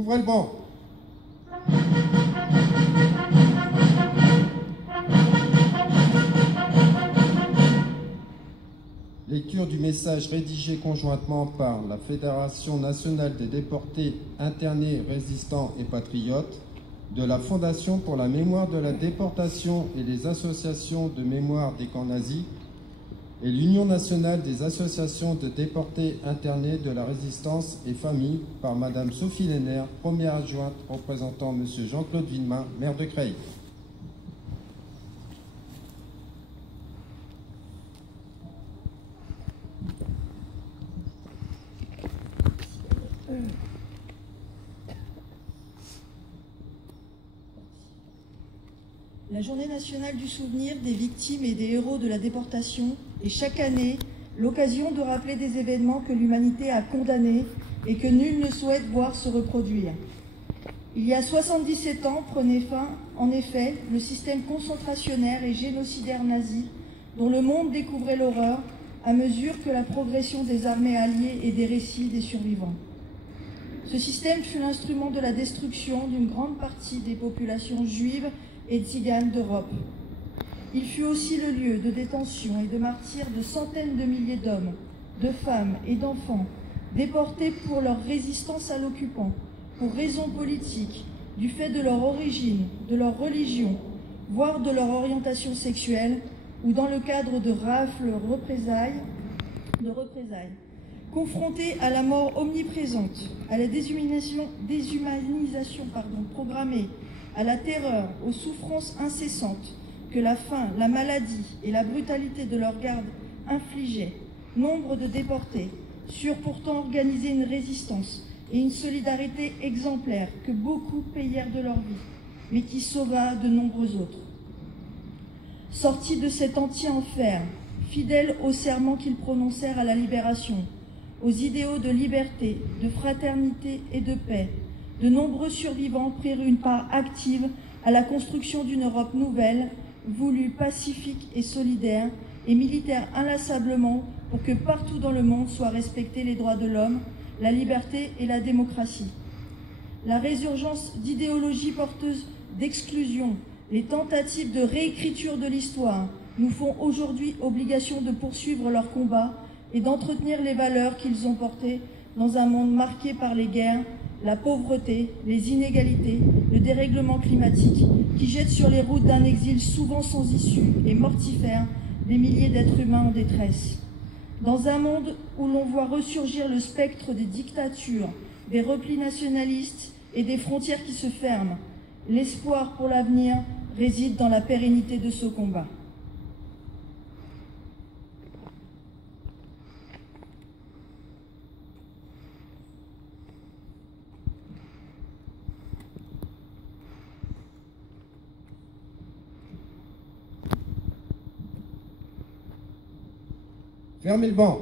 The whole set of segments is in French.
Ouvrez le banc. Lecture du message rédigé conjointement par la Fédération nationale des déportés, internés, résistants et patriotes, de la Fondation pour la mémoire de la déportation et les associations de mémoire des camps nazis, et l'Union nationale des associations de déportés internés de la résistance et familles par Madame Sophie Lehner, première adjointe représentant Monsieur Jean-Claude Villemain, maire de Creil. La Journée nationale du souvenir des victimes et des héros de la déportation est chaque année l'occasion de rappeler des événements que l'humanité a condamnés et que nul ne souhaite voir se reproduire. Il y a 77 ans prenait fin, en effet, le système concentrationnaire et génocidaire nazi dont le monde découvrait l'horreur à mesure que la progression des armées alliées et des récits des survivants. Ce système fut l'instrument de la destruction d'une grande partie des populations juives et tziganes d'Europe. Il fut aussi le lieu de détention et de martyrs de centaines de milliers d'hommes, de femmes et d'enfants, déportés pour leur résistance à l'occupant, pour raisons politiques, du fait de leur origine, de leur religion, voire de leur orientation sexuelle, ou dans le cadre de rafles de représailles. Confrontés à la mort omniprésente, à la déshumanisation programmée, à la terreur, aux souffrances incessantes que la faim, la maladie et la brutalité de leur garde infligeaient, nombre de déportés surent pourtant organiser une résistance et une solidarité exemplaire que beaucoup payèrent de leur vie, mais qui sauva de nombreux autres. Sortis de cet anti-enfer, fidèles aux serments qu'ils prononcèrent à la libération, aux idéaux de liberté, de fraternité et de paix, de nombreux survivants prirent une part active à la construction d'une Europe nouvelle, voulue pacifique et solidaire, et militaire inlassablement pour que partout dans le monde soient respectés les droits de l'homme, la liberté et la démocratie. La résurgence d'idéologies porteuses d'exclusion, les tentatives de réécriture de l'histoire nous font aujourd'hui obligation de poursuivre leur combat et d'entretenir les valeurs qu'ils ont portées dans un monde marqué par les guerres, la pauvreté, les inégalités, le dérèglement climatique qui jette sur les routes d'un exil souvent sans issue et mortifère des milliers d'êtres humains en détresse. Dans un monde où l'on voit ressurgir le spectre des dictatures, des replis nationalistes et des frontières qui se ferment, l'espoir pour l'avenir réside dans la pérennité de ce combat. Fermez le banc.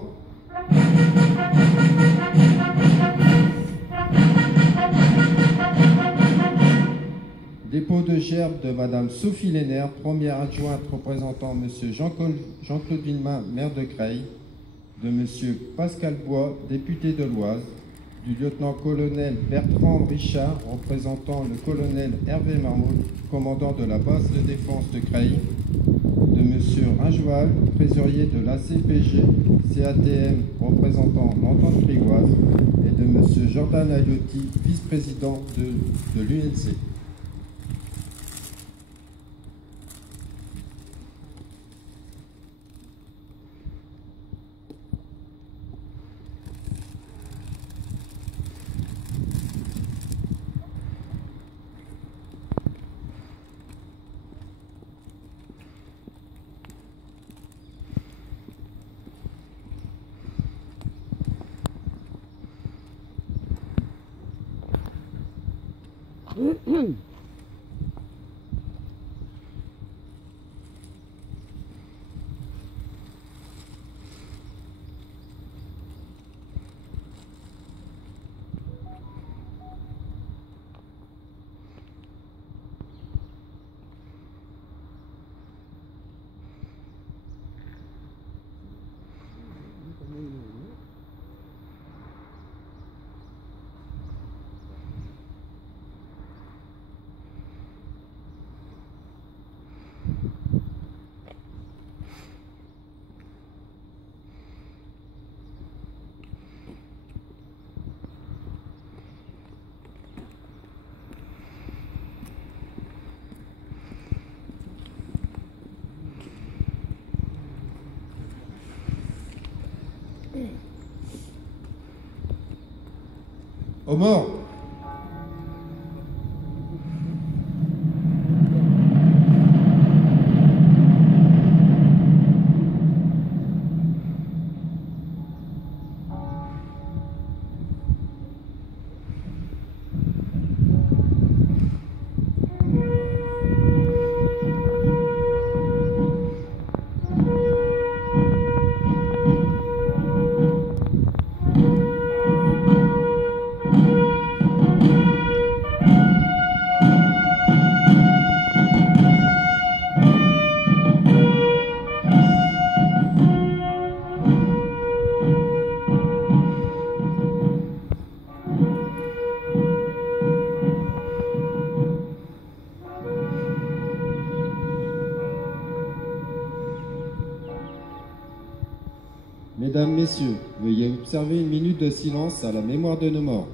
Dépôt de gerbe de Madame Sophie Lehner, première adjointe représentant Monsieur Jean-Claude Villemain, maire de Creil, de Monsieur Pascal Bois, député de l'Oise, du lieutenant-colonel Bertrand Richard, représentant le colonel Hervé Marmot, commandant de la base de défense de Creil, de Monsieur Rinjoal, trésorier de l'ACPG, CATM, représentant l'entente crioise, et de Monsieur Jordan Ayotti, vice-président de l'UNC. morts. Mesdames, Messieurs, veuillez observer une minute de silence à la mémoire de nos morts.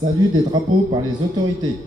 Salut des drapeaux par les autorités.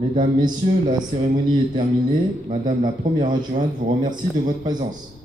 Mesdames, Messieurs, la cérémonie est terminée. Madame la première adjointe vous remercie de votre présence.